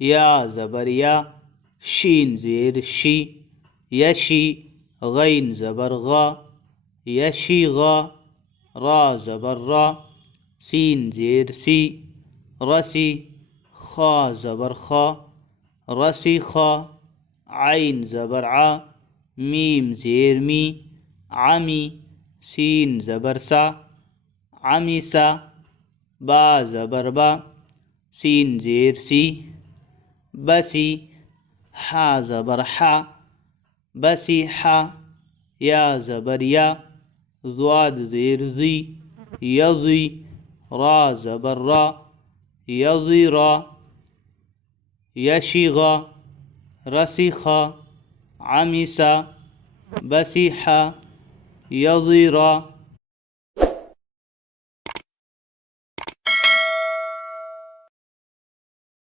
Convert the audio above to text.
या ज़बर या, शीन ज़ेर शी, यशी, गैन ज़बर गा, यशीगा, रा ज़बर रा, सीन ज़ेर सी, रसी, खा ज़बर खा, रसीखा, आइन ज़बर आ, मीम ज़ेर मी, आमी, सीन ज़बर सा, आमिसा, बा ज़बर बा, सीन ज़ेर सी, बसी, हा ज़बर हा, बसीहा, या ज़बर या, ज़ाद ज़ेर ज़ी, यज़ी, रा ज़बर रा, यज़ीरा, यशीगा, रसीखा, आमिसा, बसीहा, यज़ीरा।